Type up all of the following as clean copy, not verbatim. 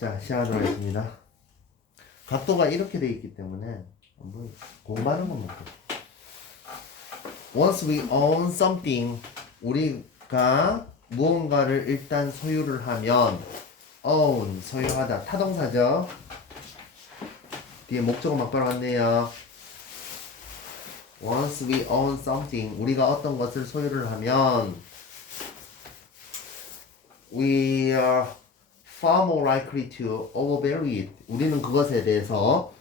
자, 시작하도록 하겠습니다. 각도가 이렇게 돼 있기 때문에 한번 공부하는 겁니다. Once we own something, 우리가 무언가를 일단 소유를 하면 own, 소유하다, 타동사죠. 뒤에 목적어 막바로 왔네요. Once we own something, 우리가 어떤 것을 소유를 하면 we are far more likely to overvalue it. 우리는 그것에 대해서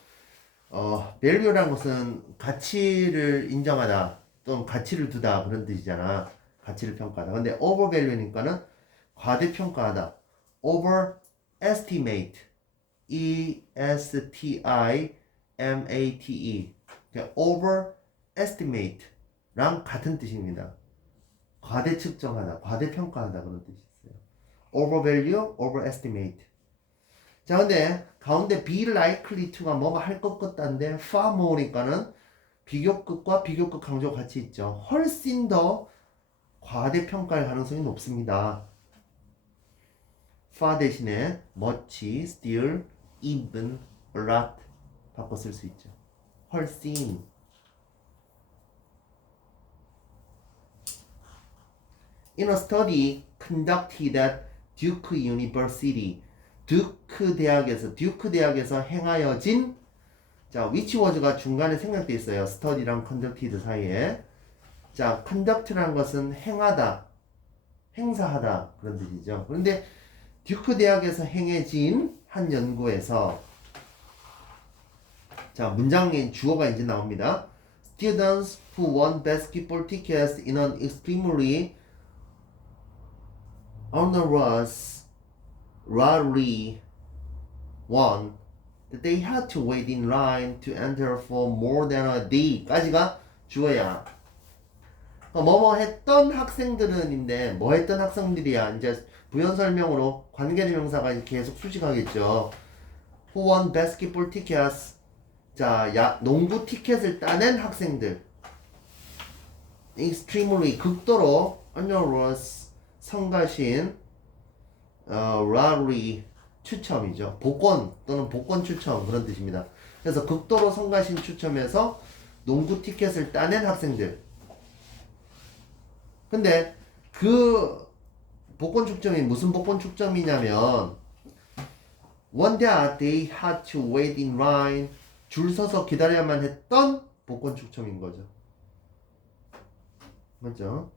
value라는 것은 가치를 인정하다 또는 가치를 두다 그런 뜻이잖아. 가치를 평가하다. 근데 overvalue니까는 과대평가하다. overestimate, E-S-T-I-M-A-T-E. overestimate랑 같은 뜻입니다. 과대측정하다, 과대평가하다 그런 뜻이 있어요. overvalue, overestimate. 자, 근데 가운데 be likely to가 뭐가 할 것 같다는데 far more니까는 비교급과 비교급 강조 같이 있죠. 훨씬 더 과대평가할 가능성이 높습니다. far 대신에 much, still, even, a lot 바꿔 쓸 수 있죠. 훨씬. In a study conducted at Duke University, 듀크 대학에서 행하여진, 자, which was가 중간에 생략돼 있어요. study랑 conducted 사이에. 자, conduct라는 것은 행하다, 행사하다 그런 뜻이죠. 그런데 듀크 대학에서 행해진 한 연구에서, 자, 문장의 주어가 이제 나옵니다. Students who won basketball tickets in an extremely onerous lottery won that they had to wait in line to enter for more than a day 까지가 주어야. 뭐뭐 했던 학생들은인데 뭐 했던 학생들이야. 이제 부연 설명으로 관계대명사가 계속 수식하겠죠. Who won basketball tickets. 자, 농구 티켓을 따낸 학생들. extremely 극도로 onerous 성가신 lottery 추첨이죠. 복권 또는 복권 추첨 그런 뜻입니다. 그래서 극도로 성가신 추첨에서 농구 티켓을 따낸 학생들. 근데 그 복권 추첨이 무슨 복권 추첨이냐면 one day they had to wait in line 줄 서서 기다려야만 했던 복권 추첨인 거죠. 맞죠?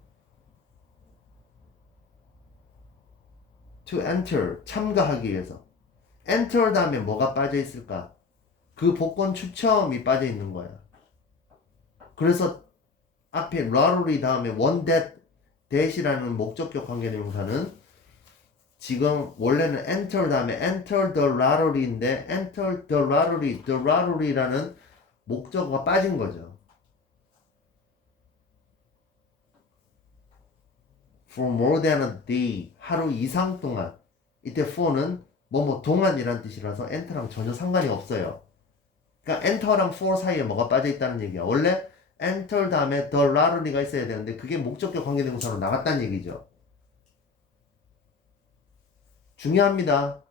to enter 참가하기 위해서 enter 다음에 뭐가 빠져 있을까? 그 복권 추첨이 빠져 있는 거야. 그래서 앞에 lottery 다음에 one that이라는 목적격 관계대명사는 지금 원래는 enter 다음에 enter the lottery인데 enter the lottery라는 목적어가 빠진 거죠. for more than a day 하루 이상 동안. 이때 for는 뭐뭐 동안이란 뜻이라서 enter랑 전혀 상관이 없어요. 그러니까 enter랑 for 사이에 뭐가 빠져 있다는 얘기야. 원래 enter 다음에 the lottery가 있어야 되는데 그게 목적격 관계대명사로 나갔다는 얘기죠. 중요합니다.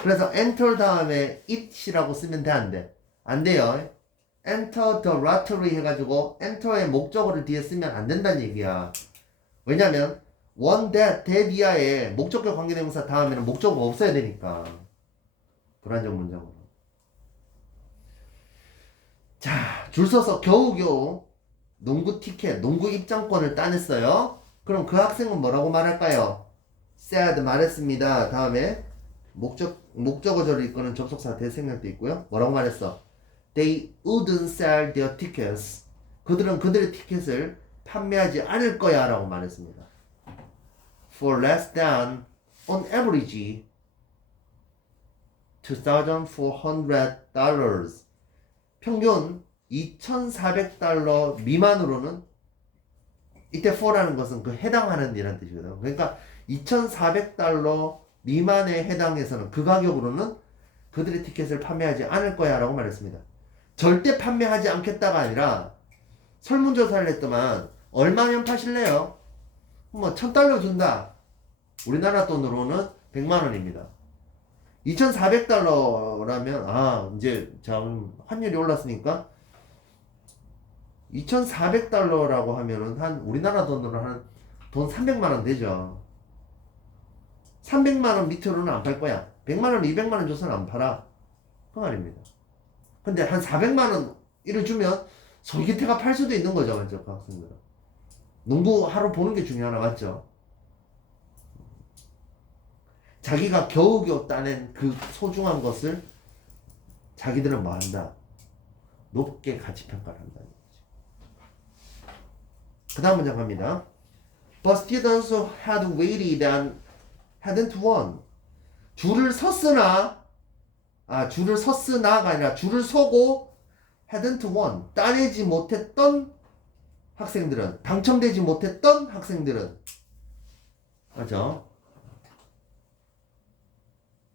그래서 enter 다음에 it이라고 쓰면 돼, 안 돼? 안 돼요. enter the lottery 해가지고 enter의 목적어를 뒤에 쓰면 안 된다는 얘기야. 왜냐면 one that 이하에 목적격 관계대명사 다음에는 목적어가 없어야 되니까. 불안정 문장으로. 자, 줄 서서 겨우겨우 농구 티켓, 농구 입장권을 따냈어요. 그럼 그 학생은 뭐라고 말할까요? said 말했습니다. 다음에 목적어절을 이끄는 접속사 대생략도 있고요. 뭐라고 말했어? They wouldn't sell their tickets. 그들은 그들의 티켓을 판매하지 않을 거야 라고 말했습니다. For less than, on average, $2,400. 평균 $2,400 미만으로는, 이때 for라는 것은 그 해당하는 이라는 뜻이거든요. 그러니까 $2,400 미만에 해당해서는 그 가격으로는 그들의 티켓을 판매하지 않을 거야 라고 말했습니다. 절대 판매하지 않겠다가 아니라 설문조사를 했더만 얼마면 파실래요? 뭐 $1,000 준다. 우리나라 돈으로는 100만 원입니다. 2,400달러라면 이제 자 환율이 올랐으니까 2,400달러라고 하면은 한 우리나라 돈으로 한 돈 300만 원 되죠. 300만 원 밑으로는 안 팔 거야. 100만 원, 200만 원 줘서는 안 팔아. 그 말입니다. 근데 한 400만 원 이를 주면 솔깃해가 팔 수도 있는 거죠, 맞죠, 그 학생들은. 농구 하루 보는 게 중요하나, 맞죠? 자기가 겨우겨우 따낸 그 소중한 것을 자기들은 뭐 한다? 높게 가치 평가를 한다는 거지. 그 다음 문장 갑니다. But students who had waited and hadn't won. 줄을 섰으나가 아니라 줄을 서고 hadn't won. 따내지 못했던 학생들은, 당첨되지 못했던 학생들은, 맞죠?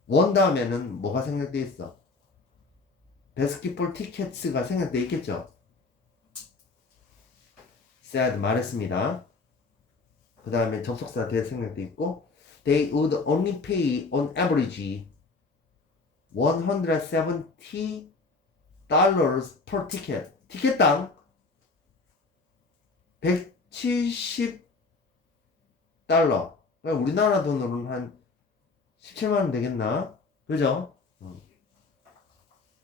원 다음에는 뭐가 생략돼 있어? 바스켓볼 티켓스가 생략돼 있겠죠? said 말했습니다. 그 다음에 접속사 that 생략돼 있고 they would only pay on average $170 per ticket. 티켓당 170달러. 그러니까 우리나라 돈으로는 한 17만 원 되겠나? 그죠?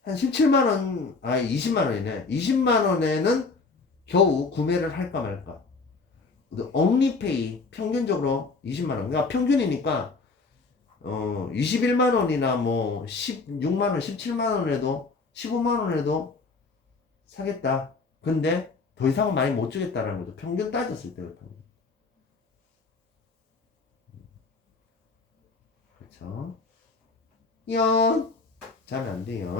한 17만 원, 20만 원이네. 20만 원에는 겨우 구매를 할까 말까. only pay 평균적으로 20만 원. 그러니까 평균이니까 21만 원이나 뭐 16만 원, 17만 원에도 15만 원에도 사겠다. 근데 더 이상은 많이 못 주겠다라는 거죠. 평균 따졌을 때 그렇다는 거죠. 그렇죠? 연 자면 안 돼요.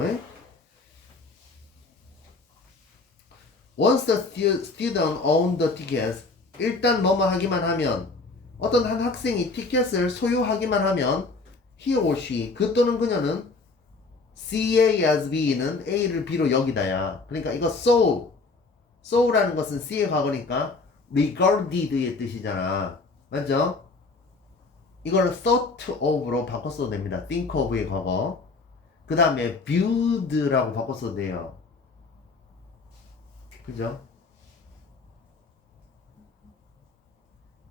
Once the student owned the tickets, 일단 뭐뭐 하기만 하면, 어떤 한 학생이 티켓을 소유하기만 하면 he or she, 그 또는 그녀는 see A as B는 A를 B로 여기다야. 그러니까 이거 so라는 것은 C의 과거니까 regarded의 뜻이잖아. 맞죠? 이걸 thought of로 바꿨어도 됩니다. think of의 과거. 그 다음에 viewed라고 바꿨어도 돼요. 그죠?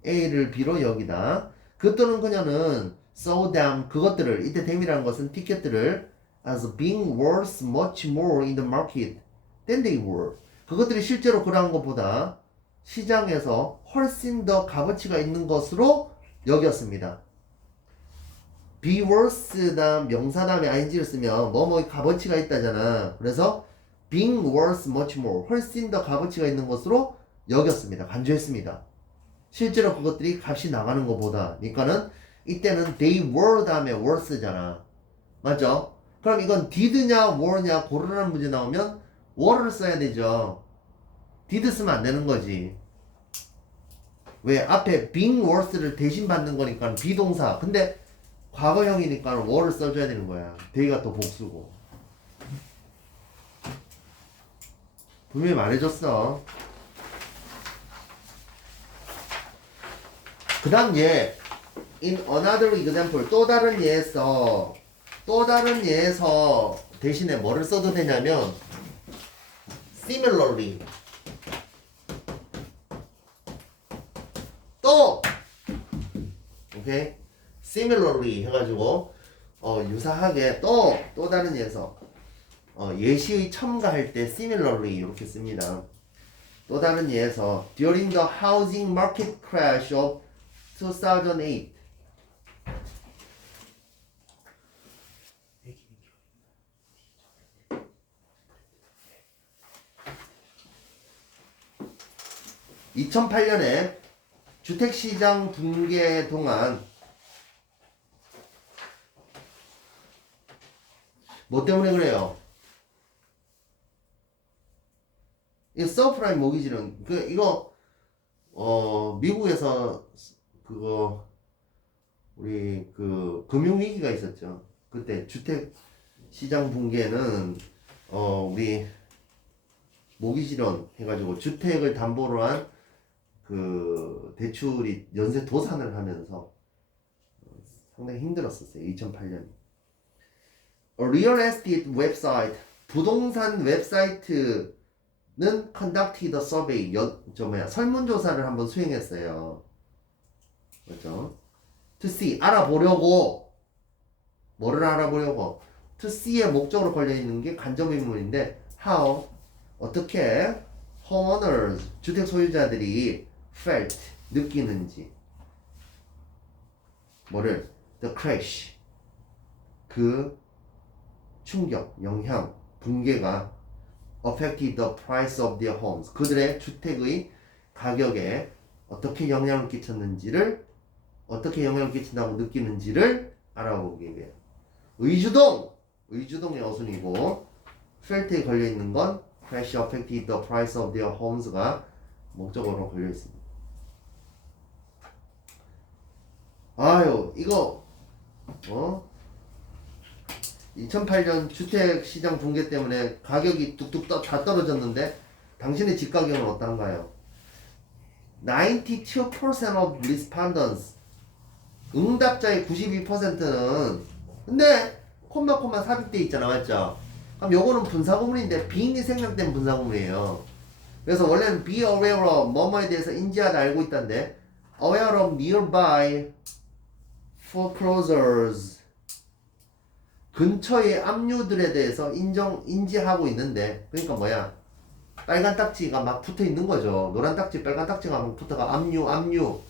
A를 B로 여기다. 그 또는 그녀는 saw them, 그것들을, 이때 them이라는 것은 티켓들을 as being worth much more in the market than they were. 그것들이 실제로 그러한 것보다 시장에서 훨씬 더 값어치가 있는 것으로 여겼습니다. be worth 다음 명사 다음에 ing를 쓰면 뭐뭐 값어치가 있다잖아. 그래서 being worth much more, 훨씬 더 값어치가 있는 것으로 여겼습니다. 간주했습니다. 실제로 그것들이 값이 나가는 것보다. 그러니까는 이때는 they were 다음에 worth잖아. 맞죠? 그럼 이건 did냐 were냐 고르라는 문제 나오면 were를 써야 되죠. did 쓰면 안 되는 거지. 왜? 앞에 being worth를 대신 받는 거니까 비동사. 근데 과거형이니까 were를 써줘야 되는 거야. they가 또 복수고. 분명히 말해줬어. 그 다음 얘 in another example, 또 다른 예에서 대신에 뭐를 써도 되냐면 similarly, 또 오케이, similarly 해가지고 유사하게 또 다른 예에서 예시의 첨가할 때 similarly 이렇게 씁니다. 또 다른 예에서 during the housing market crash of 2008, (2008년에) 주택시장 붕괴 동안 뭐 때문에 그래요? 이 서프라임 모기지는 이거 미국에서 그거 우리 그 금융위기가 있었죠. 그때 주택 시장 붕괴는 우리 모기지론 해가지고 주택을 담보로 한 그 대출이 연쇄 도산을 하면서 상당히 힘들었었어요. 2008년. Real estate website, 부동산 웹사이트는 conducted a survey, 설문조사를 한번 수행했어요. 그렇죠? To see, 알아보려고. 뭐를 알아보려고? To see의 목적으로 걸려있는 게 간접 의문인데 how, 어떻게 homeowners, 주택 소유자들이 felt, 느끼는지. 뭐를? The crash, 그 충격, 영향, 붕괴가 affected the price of their homes, 그들의 주택의 가격에 어떻게 영향을 끼친다고 느끼는지를 알아보기 위해. 의주동의 어순이고 felt에 걸려있는 건 crash affected the price of their homes가 목적어로 걸려있습니다. 아유 이거 2008년 주택시장 붕괴 때문에 가격이 뚝뚝 다 떨어졌는데 당신의 집 가격은 어떤가요? 92% of respondents, 응답자의 92%는 근데 콤마 삽입돼 있잖아, 맞죠? 그럼 요거는 분사구문인데 빙이 생략된 분사구문이에요. 그래서 원래는 be aware of 뭐뭐에 대해서 인지하다 알고 있다는데 aware of nearby foreclosures, 근처의 압류들에 대해서 인지하고 있는데, 그러니까 뭐야? 빨간 딱지가 막 붙어 있는 거죠. 노란 딱지, 빨간 딱지가 막 붙어가 압류.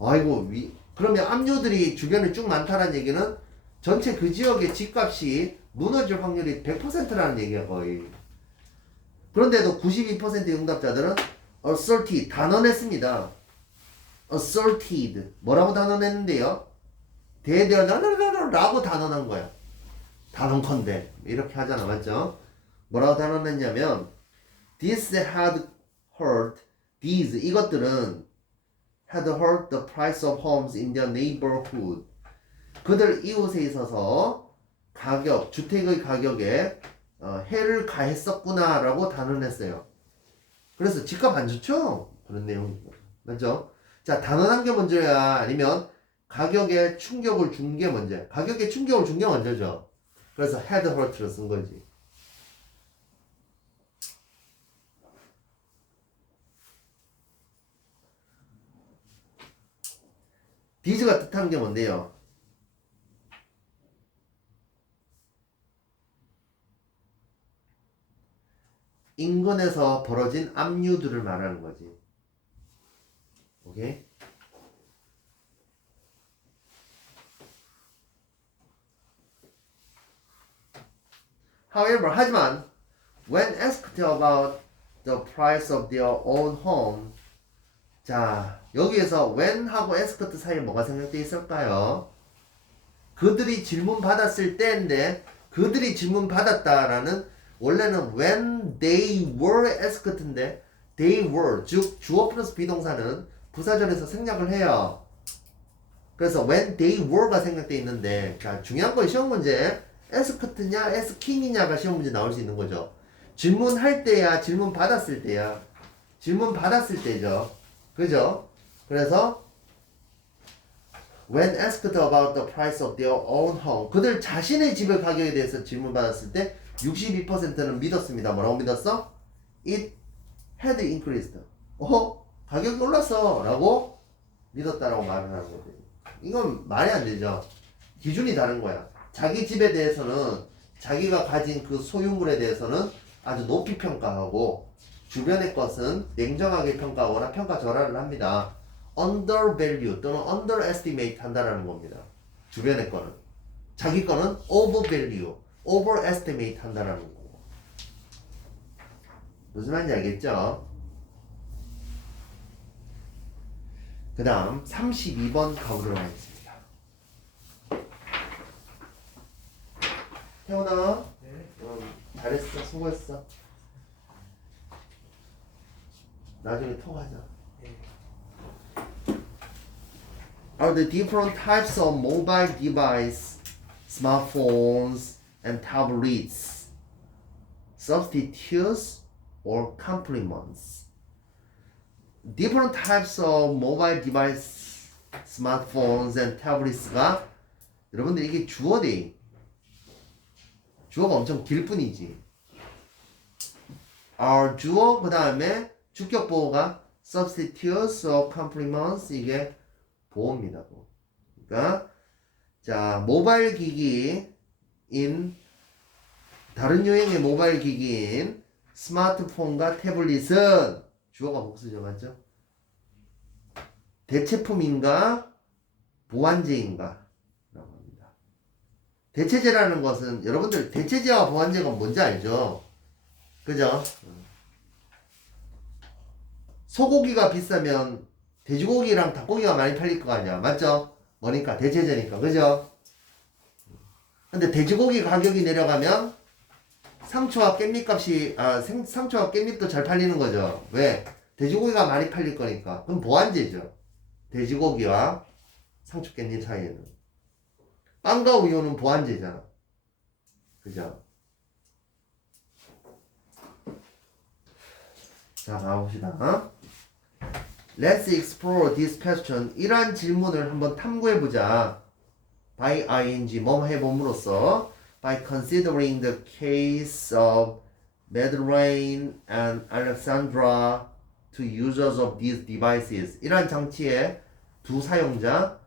아이고, 그러면 압류들이 주변에 쭉 많다는 얘기는 전체 그 지역의 집값이 무너질 확률이 100%라는 얘기야, 거의. 그런데도 92%의 응답자들은 asserted, 단언했습니다. asserted, 뭐라고 단언했는데요? 라고 단언한 거야. 단언컨대 이렇게 하잖아, 맞죠? 뭐라고 단언했냐면 these 이것들은 had hurt the price of homes in their neighborhood. 그들 이웃에 있어서 주택의 가격에 해를 가했었구나 라고 단언했어요. 그래서 집값 안 좋죠? 그런 내용이고, 맞죠? 자, 단언한 게 먼저야, 아니면 가격에 충격을 준 게 먼저야? 가격에 충격을 준 게 먼저죠. 그래서 had hurt를 쓴 거지. 디즈가 뜻하는 게 뭔데요? 인근에서 벌어진 압류들을 말하는 거지. 오케이? However, 하지만 when asked about the price of their own home, 자, 여기에서 when하고 asked 사이에 뭐가 생략되어 있을까요? 그들이 질문 받았을 때인데, 그들이 질문 받았다라는 원래는 when they were asked인데 they were, 즉 주어 플러스 비동사는 부사절에서 생략을 해요. 그래서 when they were가 생략되어 있는데, 자, 중요한 건 시험 문제 asked냐 asking이냐가 시험 문제 나올 수 있는 거죠. 질문할 때야, 질문 받았을 때야. 질문 받았을 때죠. 그죠? 그래서 when asked about the price of their own home, 그들 자신의 집의 가격에 대해서 질문받았을 때 62%는 믿었습니다. 뭐라고 믿었어? It had increased. 가격이 올랐어 라고 믿었다라고 말을 하는 거죠. 이건 말이 안 되죠. 기준이 다른 거야. 자기 집에 대해서는, 자기가 가진 그 소유물에 대해서는 아주 높이 평가하고 주변의 것은 냉정하게 평가하거나 평가절하를 합니다. undervalue 또는 underestimate 한다라는 겁니다. 주변의 거는. 자기 거는 overvalue, overestimate 한다라는 거고. 무슨 말인지 알겠죠? 그 다음 32번 가보도록 하겠습니다. 태훈아, 네. 잘했어, 수고했어. 나중에 통화하자. 네. Are the different types of mobile device, smartphones, and tablets substitutes or complements? Different types of mobile device smartphones and tablets가 여러분들 이게 주어돼. 주어가 엄청 길 뿐이지. are 주어 그 다음에 주격 보호가 substitutes or complements 이게 보호입니다. 그러니까 자 모바일 기기인 다른 유형의 모바일 기기인 스마트폰과 태블릿은 주어가 복수죠, 맞죠? 대체품인가 보완제인가 라고 합니다. 대체제라는 것은 여러분들 대체제와 보완제가 뭔지 알죠? 그죠? 소고기가 비싸면 돼지고기랑 닭고기가 많이 팔릴 거 아니야, 맞죠? 뭐니까 대체제니까, 그죠? 근데 돼지고기 가격이 내려가면 상추와 깻잎 값이 상추와 깻잎도 잘 팔리는 거죠. 왜? 돼지고기가 많이 팔릴 거니까. 그럼 보완제죠. 돼지고기와 상추 깻잎 사이에는 빵과 우유는 보완제잖아. 그죠? 자, 가봅시다. Let's explore this question. 이러한 질문을 한번 탐구해보자. by ing, 뭐뭐 해봄으로써 by considering the case of Madeleine and Alexandra to users of these devices. 이러한 장치의 두 사용자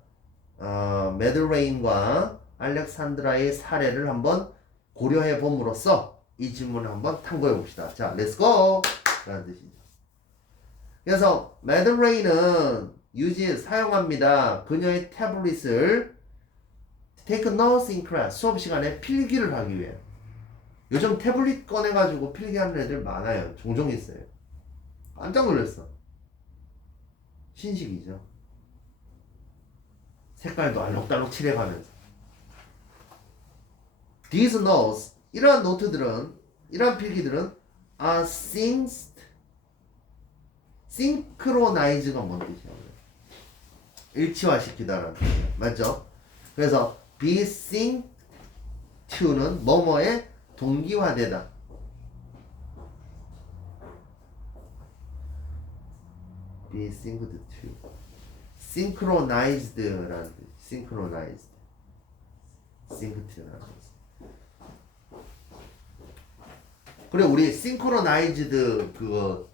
메들레인과 알렉산드라의 사례를 한번 고려해 봄으로써 이 질문을 한번 탐구해 봅시다. 자, let's go! 라는 뜻이죠. 그래서 메들레인은 사용합니다. 그녀의 태블릿을 take notes in class, 수업 시간에 필기를 하기 위해. 요즘 태블릿 꺼내가지고 필기하는 애들 많아요. 종종 있어요. 깜짝 놀랐어. 신식이죠. 색깔도 알록달록 칠해가면서. These notes, 이러한 노트들은, 이러한 필기들은 are synchronize가 뭔 뜻이야? 일치화시키다라는 뜻이야. 맞죠? 그래서 be synced to는 뭐뭐에 동기화되다. be synced to. synchronized라는 뜻. synchronized. synced라는 뜻. 그래 우리 synchronized 그거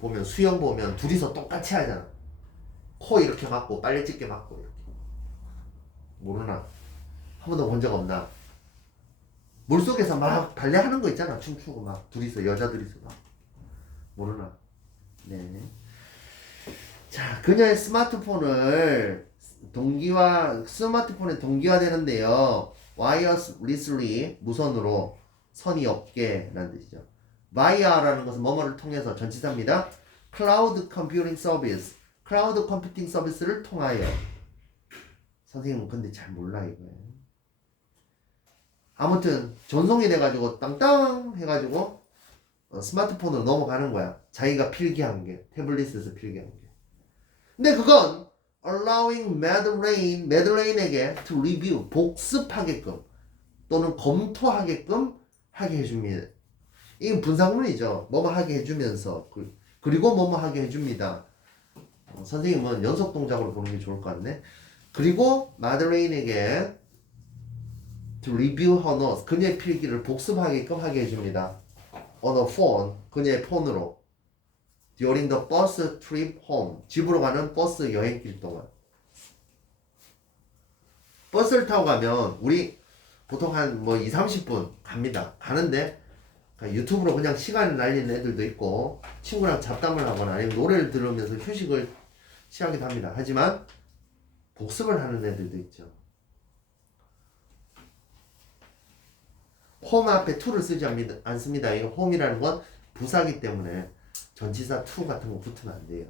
보면 수영 보면 둘이서 똑같이 하잖아. 코 이렇게 맞고 빨래집게 맞고 이렇게. 모르나? 한 번도 본 적 없나? 물속에서 막 발레하는 거 있잖아. 춤추고 막 둘이서 여자 둘이서 막. 모르나? 네. 자, 그녀의 스마트폰에 동기화되는데요. wirelessly 무선으로 선이 없게 라는 뜻이죠. via라는 것은 뭐뭐를 통해서 전치사입니다. cloud computing service, 클라우드 컴퓨팅 서비스를 통하여. 선생님은 근데 잘 몰라 이거예요. 아무튼 전송이 돼가지고 땅땅 해가지고 스마트폰으로 넘어가는 거야. 자기가 필기한 게 태블릿에서 필기한 게. 근데 그건 allowing Madeleine에게 to review 복습하게끔 또는 검토하게끔 하게 해줍니다. 이건 분사구문이죠. 뭐뭐 하게 해주면서 그리고 뭐뭐 하게 해줍니다. 선생님은 연속 동작으로 보는 게 좋을 것 같네. 그리고 마들레인에게 to review her notes, 그녀의 필기를 복습하게끔 하게 해줍니다. on a phone, 그녀의 폰으로. during the bus trip home, 집으로 가는 버스 여행길 동안. 버스를 타고 가면 우리 보통 한 뭐 2-30분 갑니다. 가는데 유튜브로 그냥 시간을 날리는 애들도 있고 친구랑 잡담을 하거나 아니면 노래를 들으면서 휴식을 취하기도 합니다. 하지만 복습을 하는 애들도 있죠. 홈 앞에 to를 쓰지 않습니다. 이 홈이라는 건 부사기 때문에 전치사 to 같은 거 붙으면 안 돼요.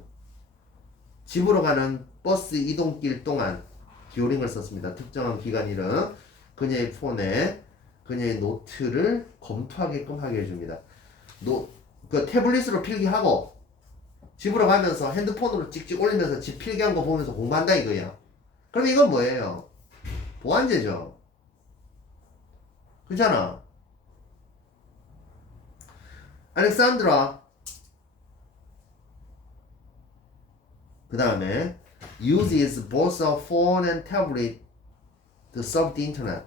집으로 가는 버스 이동길 동안 듀오링을 썼습니다. 특정한 기간이든 그녀의 폰에 그녀의 노트를 검토하게끔 하게 해줍니다. 그 태블릿으로 필기하고 집으로 가면서 핸드폰으로 찍찍 올리면서 집 필기한 거 보면서 공부한다 이거야. 그럼 이건 뭐예요? 보완제죠. 그렇잖아. 알렉산드라 그 다음에 uses both a phone and tablet to surf the internet.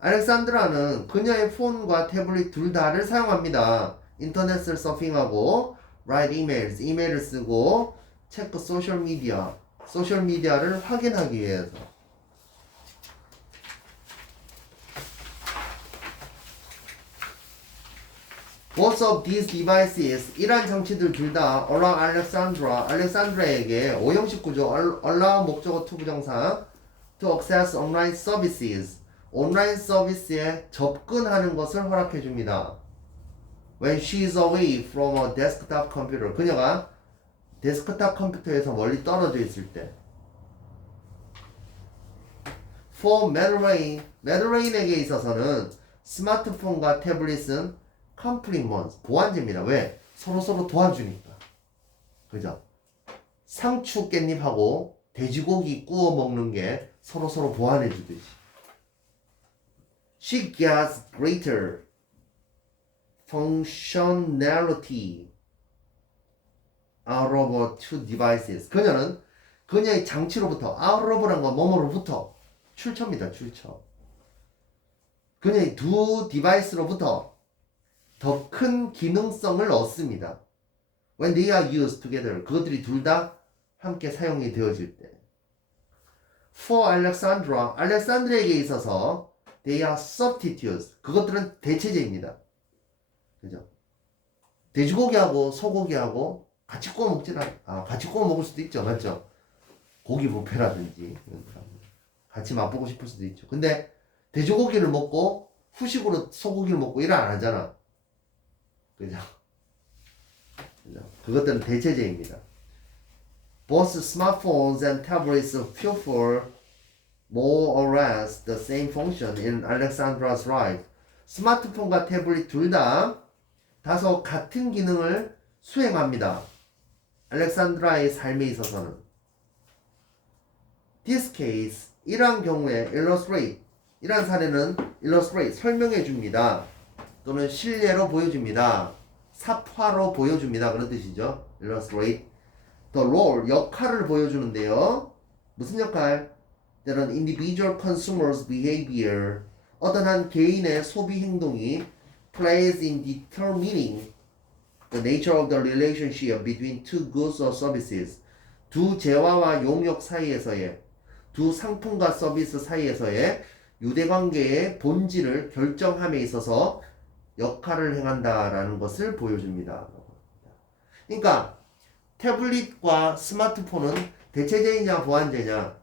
알렉산드라는 그녀의 폰과 태블릿 둘 다를 사용합니다. 인터넷을 서핑하고 write emails, 이메일을 쓰고 체크 소셜 미디어, 소셜 미디어를 확인하기 위해서. Both of these devices, 이러한 장치들 둘 다 allow 알렉산드라에게 오형식 구조 allow 목적어 투부정사 to access online services, 온라인 서비스에 접근하는 것을 허락해 줍니다. When she is away from a desktop computer, 그녀가 데스크탑 컴퓨터에서 멀리 떨어져 있을 때. For Madeleine에게 있어서는 스마트폰과 태블릿은 complements, 보완제입니다. 왜? 서로 도와주니까. 그죠? 상추 깻잎하고 돼지고기 구워 먹는 게 서로 보완해 주듯이. She gets greater functionality out of two devices. 그녀는 그녀의 장치로부터 out of란 건 뭐뭐로부터 출처입니다. 출처. 그녀의 두 디바이스로부터 더 큰 기능성을 얻습니다. When they are used together. 그것들이 둘 다 함께 사용이 되어질 때. For Alexandra, 알렉산드라에게 있어서 they are substitutes. 그것들은 대체제입니다. 그죠? 돼지고기하고 소고기하고 같이 구워 먹진 같이 구워 먹을 수도 있죠. 맞죠? 고기 뷔페라든지 같이 맛보고 싶을 수도 있죠. 근데 돼지고기를 먹고 후식으로 소고기를 먹고 일 안 하잖아. 그죠? 그것들은 대체제입니다. Both smartphones and tablets fulfill more or less the same function in Alexandra's life. 스마트폰과 태블릿 둘 다 다소 같은 기능을 수행합니다. 알렉산드라의 삶에 있어서는. This case, 이러한 경우에 illustrate, 이러한 사례는 illustrate, 설명해 줍니다. 또는 실례로 보여줍니다. 사파로 보여줍니다. 그런 뜻이죠. illustrate. The role, 역할을 보여주는데요. 무슨 역할? That an individual consumer's behavior, 어떤 한 개인의 소비 행동이 plays in determining the nature of the relationship between two goods or services. 두 재화와 용역 사이에서의, 두 상품과 서비스 사이에서의 유대관계의 본질을 결정함에 있어서 역할을 행한다라는 것을 보여줍니다. 그러니까 태블릿과 스마트폰은 대체제이냐 보완제냐,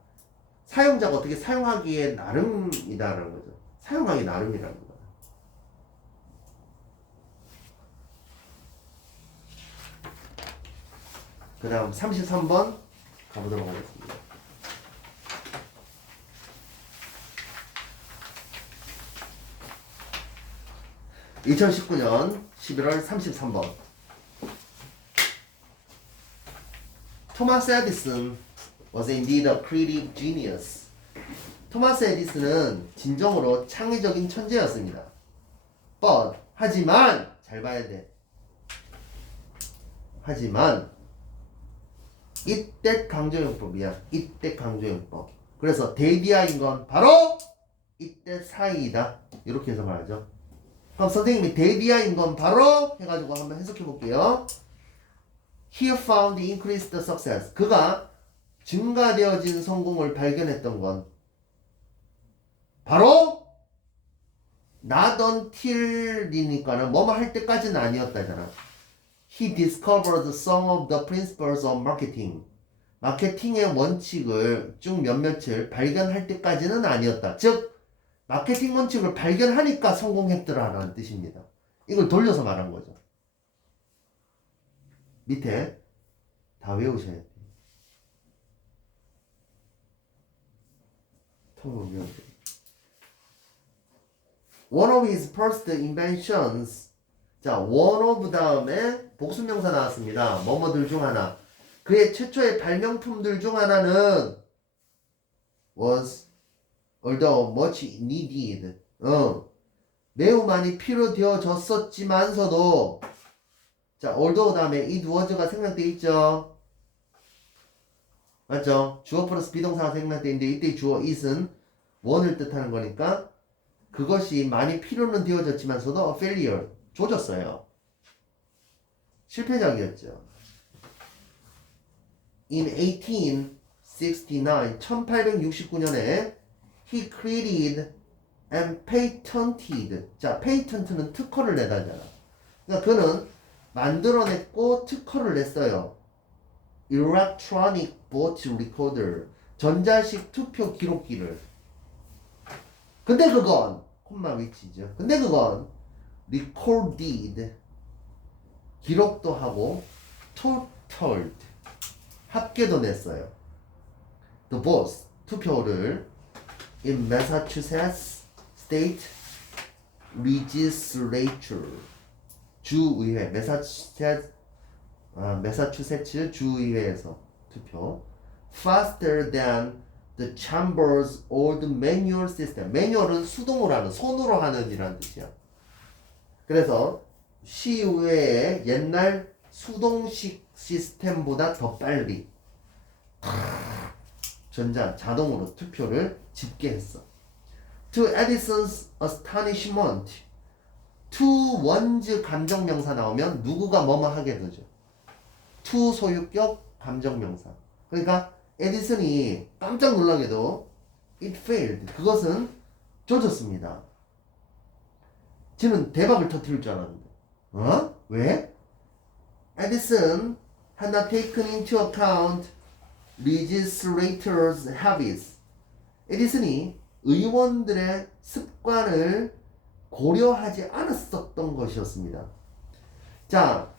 사용자가 어떻게 사용하기에 나름이다라는 거죠. 사용하기 나름이라는 거죠. 그 다음 33번 가보도록 하겠습니다. (2019년 11월 33번) 토마스 에디슨 was indeed a creative genius. 토마스 에디슨은 진정으로 창의적인 천재였습니다. But, 하지만, 잘 봐야 돼. 하지만 이때 강조용법이야. 이때 강조용법. 그래서 데이디아인 건 바로 이때 사이이다. 이렇게 해서 말하죠. 그럼 선생님이 데이디아인 건 바로 해가지고 한번 해석해 볼게요. He found increased success. 그가 증가되어진 성공을 발견했던 건 바로 not until이니까는 뭐뭐 할 때까지는 아니었다잖아. He discovered some of the principles of marketing. 마케팅의 원칙을 쭉 몇몇을 발견할 때까지는 아니었다. 즉 마케팅 원칙을 발견하니까 성공했더라라는 뜻입니다. 이걸 돌려서 말한 거죠. 밑에 다 외우셔야 돼요. 통으로 외우세요. One of his first inventions. 자, one of 다음에 복수명사 나왔습니다. 뭐뭐들 중 하나. 그의 최초의 발명품들 중 하나는 was although much needed. 매우 많이 필요되어졌었지만서도 자, although 다음에 it was가 생략되어 있죠. 맞죠? 주어 플러스 비동사가 생략 때 있는데 이때 주어 it은 원을 뜻하는 거니까 그것이 많이 필요는 되어졌지만서도 failure 조졌어요. 실패작이었죠. In 1869, 1869년에 he created and patented. 자, patent는 특허를 내다잖아. 그러니까 그는 만들어냈고 특허를 냈어요. Electronic vote recorder. 전자식 투표 기록기를. 근데 그건 콤마 위치죠. 근데 그건 recorded 기록도 하고 totaled 합계도 냈어요. The votes 투표를 in Massachusetts State Legislature 주의회 매사추세츠 주의회에서 투표 faster than the chamber's old manual system. 매뉴얼은 수동으로 하는 손으로 하는 이라는 뜻이야. 그래서 시의회의 옛날 수동식 시스템보다 더 빨리 자동으로 투표를 집계했어. To Edison's astonishment, to one's 감정명사 나오면 누구가 뭐뭐 하게 되죠. to 소유격 감정명사. 그러니까 에디슨이 깜짝 놀라게도 it failed. 그것은 조졌습니다. 지는 대박을 터뜨릴 줄 알았는데. 왜? Edison had not taken into account legislators' habits. 에디슨이 의원들의 습관을 고려하지 않았었던 것이었습니다. 자,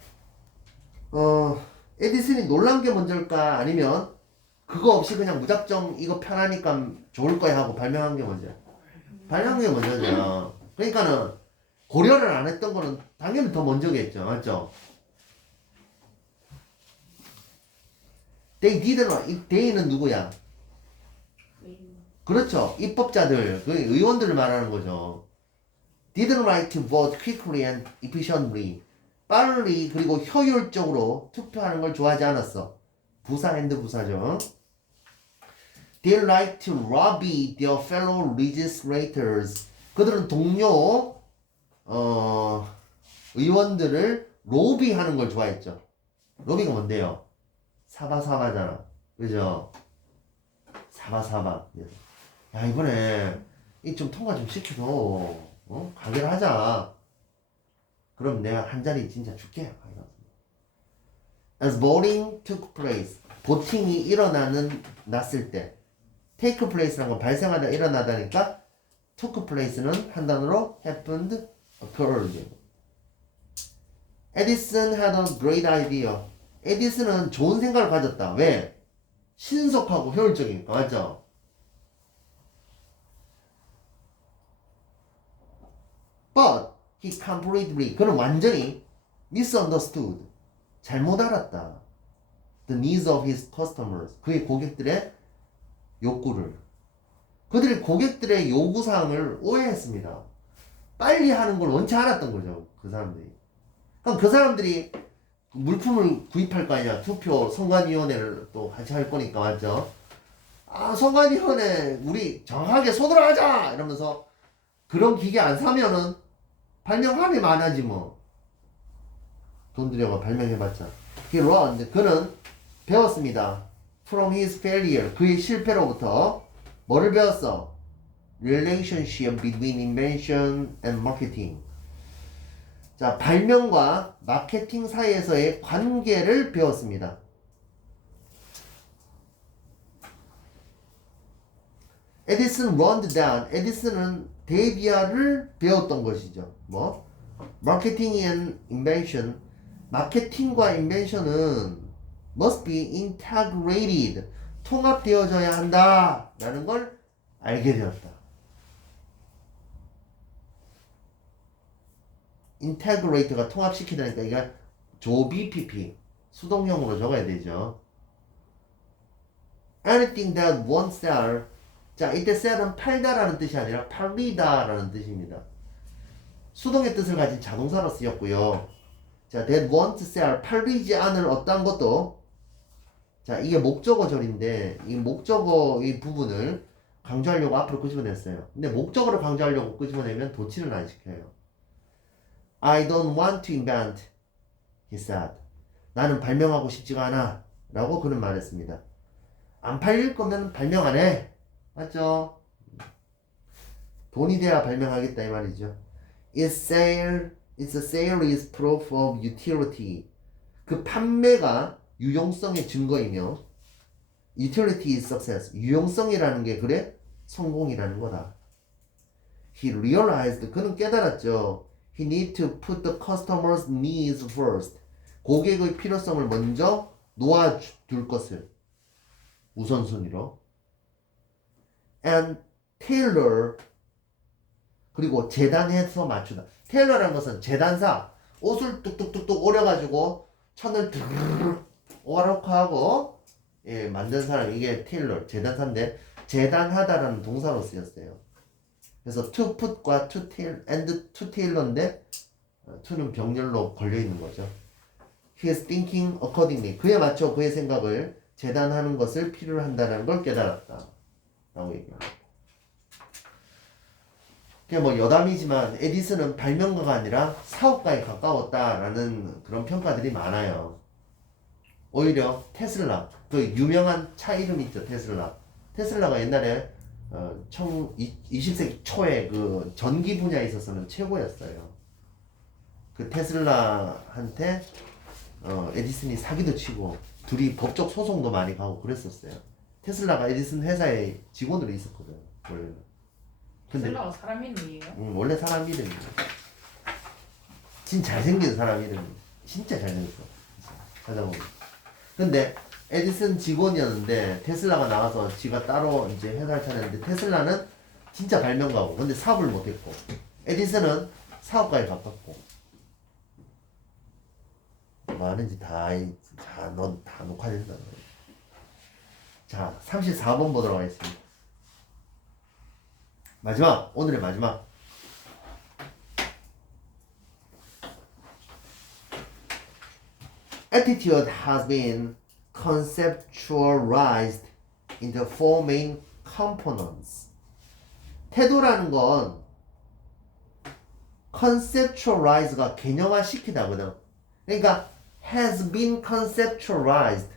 에디슨이 놀란 게 먼저일까? 아니면 그거 없이 그냥 무작정 이거 편하니까 좋을 거야 하고 발명한 게 먼저야? 발명한 게 먼저죠. 그러니까는 고려를 안 했던 거는 당연히 더 먼저겠죠. 맞죠? They didn't, they는 누구야? 그렇죠. 입법자들, 그 의원들을 말하는 거죠. Didn't like to vote quickly and efficiently. 빨리 그리고 효율적으로 투표하는 걸 좋아하지 않았어. 부사 앤드 부사죠. They like to lobby their fellow legislators. 그들은 동료 의원들을 로비하는 걸 좋아했죠. 로비가 뭔데요? 사바사바잖아. 그죠? 사바사바. 야, 이번에 이 좀 통과 좀 시켜줘. 가게를 하자. 그럼 내가 한 자리 진짜 줄게. As voting took place. 보팅이 났을 때. take place라는 건 발생하다 일어나다니까 took place는 한 단어로 happened, occurred. Edison had a great idea. 에디슨은 좋은 생각을 가졌다. 왜? 신속하고 효율적이니까. 맞죠? But he completely, 그는 완전히 misunderstood, 잘못 알았다. The needs of his customers, 그의 고객들의 욕구를. 그들의 고객들의 요구사항을 오해했습니다. 빨리 하는 걸 원치 않았던 거죠. 그 사람들이. 그럼 그 사람들이 물품을 구입할 거 아니야. 투표 선관위원회를 또 같이 할 거니까. 맞죠? 선관위원회 우리 정확하게 손으로 하자 이러면서 그런 기계 안 사면은 발명함이 많아지 뭐. 돈 들여가 발명해봤자. 그는 배웠습니다. From his failure, 그의 실패로부터 뭐를 배웠어? Relationship between invention and marketing. 자, 발명과 마케팅 사이에서의 관계를 배웠습니다. 에디슨 learned that. 에디슨은 데비아를 배웠던 것이죠. 뭐? Marketing and invention. 마케팅과 인벤션은 must be integrated. 통합되어져야 한다. 라는 걸 알게 되었다. integrate가 통합시키다니까 이게 조BPP 수동형으로 적어야 되죠. anything that won't sell. 자, 이때 sell은 팔다라는 뜻이 아니라 팔리다라는 뜻입니다. 수동의 뜻을 가진 자동사로 쓰였고요. 자, that won't sell 팔리지 않을 어떠한 것도 자, 이게 목적어절인데 이 목적어 이 부분을 강조하려고 앞으로 끄집어냈어요. 근데 목적어를 강조하려고 끄집어내면 도치는 안 시켜요. I don't want to invent, he said. 나는 발명하고 싶지가 않아. 라고 그는 말했습니다. 안 팔릴 거면 발명 안 해. 맞죠? 돈이 돼야 발명하겠다 이 말이죠. Its sale is proof of utility. 그 판매가 유용성의 증거이며 utility is success. 유용성이라는 게 그래? 성공이라는 거다. He realized. 그는 깨달았죠. He need to put the customer's needs first. 고객의 필요성을 먼저 놓아둘 것을 우선순위로. And tailor. 그리고 재단해서 맞추다. 테일러라는 것은 재단사. 옷을 뚝뚝뚝뚝 오려가지고 천을 드르르 오락하고 예, 만든 사람. 이게 테일러, 재단사인데 재단하다라는 동사로 쓰였어요. 그래서 to put과 to tail and to tailor인데 to는 병렬로 걸려있는 거죠. He is thinking accordingly. 그에 맞춰 그의 생각을 재단하는 것을 필요로 한다는 걸 깨달았다 라고 얘기합니다. 그게 뭐 여담이지만 에디슨은 발명가가 아니라 사업가에 가까웠다라는 그런 평가들이 많아요. 오히려 테슬라, 그 유명한 차 이름 있죠, 테슬라. 테슬라가 옛날에 20세기 초에 그 전기 분야에 있어서는 최고였어요. 그 테슬라한테 에디슨이 사기도 치고 둘이 법적 소송도 많이 가고 그랬었어요. 테슬라가 에디슨 회사의 직원으로 있었거든 원래. 근데 테슬라가 사람 이름이에요? 원래 사람 이름이에요. 진짜 잘생긴 사람 이름이. 진짜 잘생겼어. 찾아보면. 근데 에디슨 직원이었는데 테슬라가 나와서 지가 따로 이제 회사를 차렸는데 테슬라는 진짜 발명가고 근데 사업을 못했고 에디슨은 사업가에 가깝고 뭐 하는지 넌 다 녹화된다. 자, 34번 보도록 하겠습니다. 마지막, 오늘의 마지막. Attitude has been conceptualized into four main components. 태도라는 건 conceptualize가 개념화 시키다거든. 그러니까 has been conceptualized.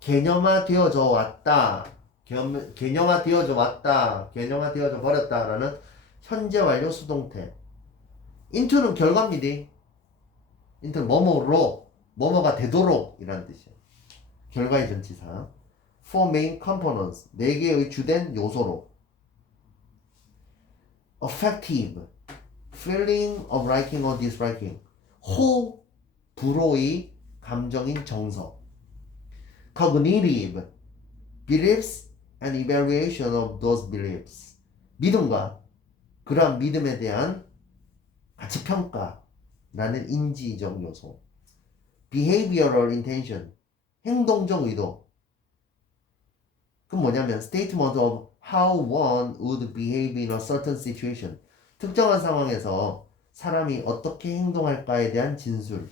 개념화 되어져 왔다. 개념화 되어져 왔다. 개념화 되어져 버렸다라는 현재 완료 수동태. into는 결과입니다. into는 뭐뭐로 뭐뭐가 되도록 이라는 뜻이에요. 결과의 전치사. Four main components. 4개의 주된 요소로. Affective. Feeling of liking or disliking. 불호의 감정인 정서. Cognitive. Beliefs and evaluation of those beliefs. 믿음과 그러한 믿음에 대한 가치평가라는 인지적 요소. Behavioral intention. 행동적 의도. 그건 뭐냐면 statement of how one would behave in a certain situation. 특정한 상황에서 사람이 어떻게 행동할까에 대한 진술.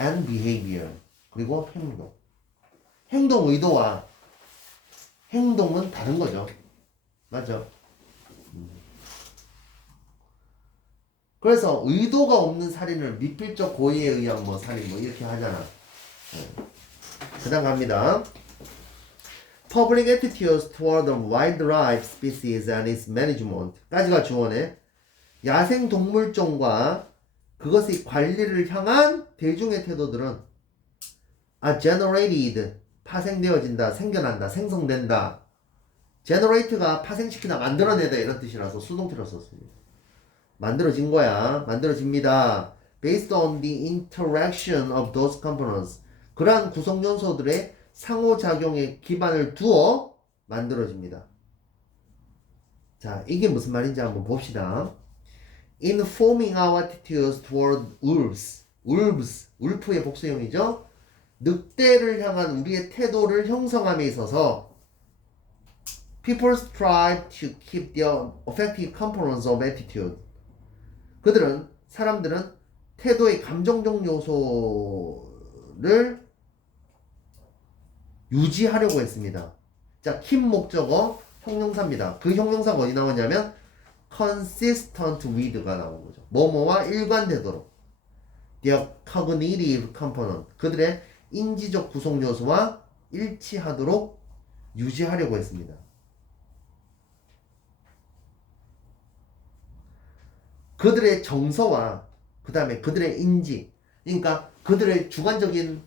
And behavior. 그리고 행동. 행동 의도와 행동은 다른 거죠. 맞죠? 그래서 의도가 없는 살인을 미필적 고의에 의한 뭐 살인 뭐 이렇게 하잖아. 그 다음 갑니다. Public attitudes toward the wildlife species and its management 까지가 주어네. 야생 동물종과 그것의 관리를 향한 대중의 태도들은 are generated 파생되어진다, 생겨난다, 생성된다. generate가 파생시키다, 만들어내다 이런 뜻이라서 수동태로 썼습니다. 만들어진 거야. 만들어집니다. Based on the interaction of those components. 그러한 구성 요소들의 상호작용에 기반을 두어 만들어집니다. 자, 이게 무슨 말인지 한번 봅시다. In forming our attitudes toward wolves. 울프의 복수형이죠. 늑대를 향한 우리의 태도를 형성함에 있어서 people strive to keep their affective components of attitude. 사람들은 태도의 감정적 요소를 유지하려고 했습니다. 자, keep 목적어 형용사입니다. 그 형용사가 어디 나오냐면 consistent with가 나오는 거죠. 뭐뭐와 일관되도록. their cognitive component. 그들의 인지적 구성 요소와 일치하도록 유지하려고 했습니다. 그들의 정서와 그 다음에 그들의 인지, 그러니까 그들의 주관적인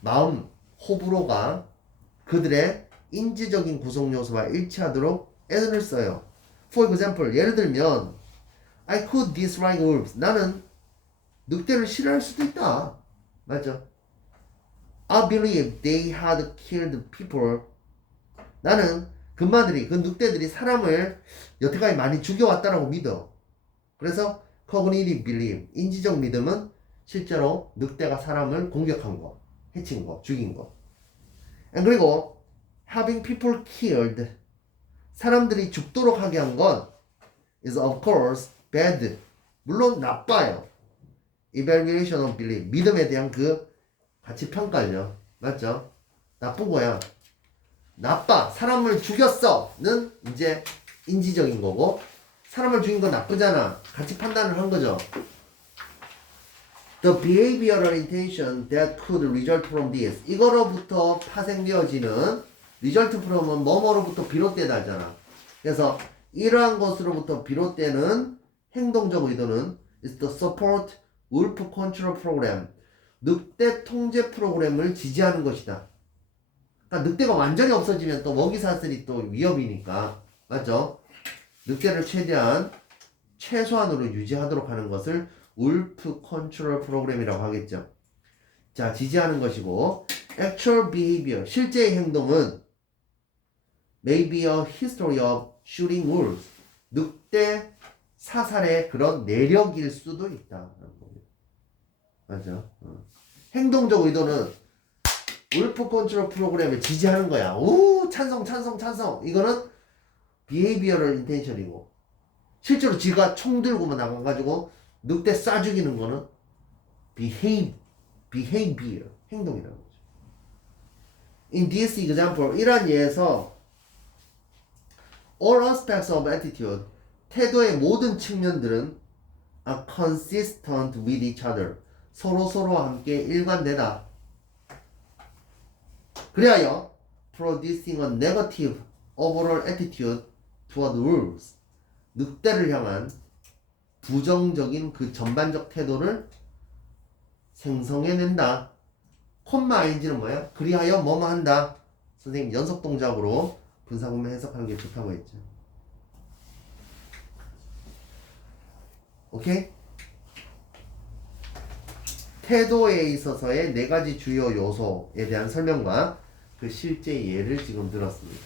마음, 호불호가 그들의 인지적인 구성 요소와 일치하도록 애를 써요. For example, 예를 들면 I could dislike wolves. 나는 늑대를 싫어할 수도 있다. 맞죠? I believe they had killed people. 나는 금마들이, 그 늑대들이 사람을 여태까지 많이 죽여왔다라고 믿어. 그래서 cognitive belief, 인지적 믿음은 실제로 늑대가 사람을 공격한 거, 해친 거, 죽인 거. 그리고 having people killed, 사람들이 죽도록 하게 한 건 is of course bad, 물론 나빠요. evaluation of belief, 믿음에 대한 그 가치 평가죠. 맞죠? 나쁜 거야. 나빠, 사람을 죽였어는 이제 인지적인 거고, 사람을 죽인 건 나쁘잖아. 같이 판단을 한 거죠. The behavioral intention that could result from this. 이거로부터 파생되어지는 result from은 뭐뭐로부터 비롯되다 하잖아. 그래서 이러한 것으로부터 비롯되는 행동적 의도는 is to support wolf control program. 늑대 통제 프로그램을 지지하는 것이다. 그러니까 늑대가 완전히 없어지면 또 먹이 사슬이 또 위협이니까. 맞죠? 늑대를 최대한 최소한으로 유지하도록 하는 것을 울프 컨트롤 프로그램이라고 하겠죠. 자, 지지하는 것이고, actual behavior, 실제의 행동은 may be a history of shooting wolves. 늑대 사살의 그런 내력일 수도 있다. 맞죠? 행동적 의도는 울프 컨트롤 프로그램을 지지하는 거야. 오, 찬성, 찬성, 찬성. 이거는 behavioral intention이고, 실제로 지가 총 들고만 나가가지고 늑대 쏴 죽이는 거는 behavior, 행동이라는 거죠. In this example, 이러한 예에서 all aspects of attitude, 태도의 모든 측면들은 are consistent with each other, 서로서로와 함께 일관되다. 그리하여 producing a negative overall attitude toward wolves, 늑대를 향한 부정적인 그 전반적 태도를 생성해낸다. 콤마 ing는 뭐야? 그리하여 뭐뭐 한다. 선생님 연속 동작으로 분사구문 해석하는 게 좋다고 했죠. 오케이? 태도에 있어서의 4가지 주요 요소에 대한 설명과 그 실제 예를 지금 들었습니다.